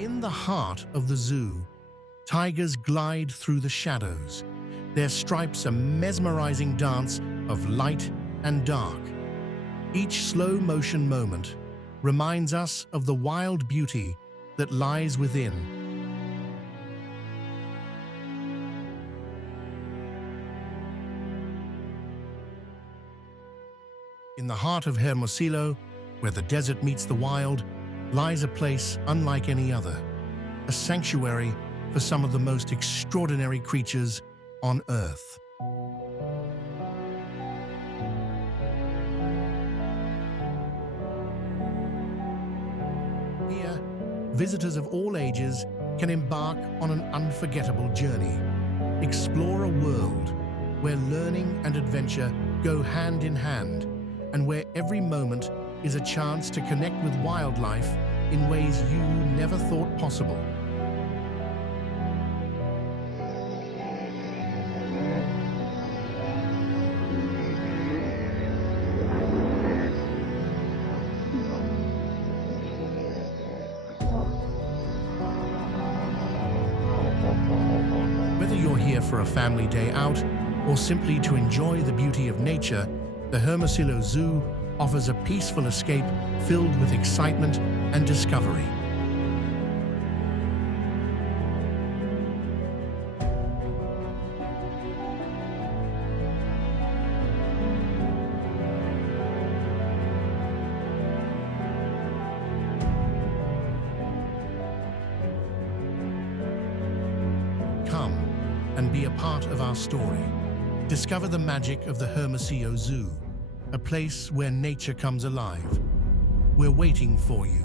In the heart of the zoo, tigers glide through the shadows, their stripes a mesmerizing dance of light and dark. Each slow-motion moment reminds us of the wild beauty that lies within. In the heart of Hermosillo, where the desert meets the wild, lies a place unlike any other, a sanctuary for some of the most extraordinary creatures on Earth. Here, visitors of all ages can embark on an unforgettable journey, explore a world where learning and adventure go hand in hand, and where every moment is a chance to connect with wildlife in ways you never thought possible. Whether you're here for a family day out or simply to enjoy the beauty of nature, the Hermosillo Zoo offers a peaceful escape filled with excitement and discovery. Come and be a part of our story. Discover the magic of the Hermosillo Zoo, a place where nature comes alive. We're waiting for you.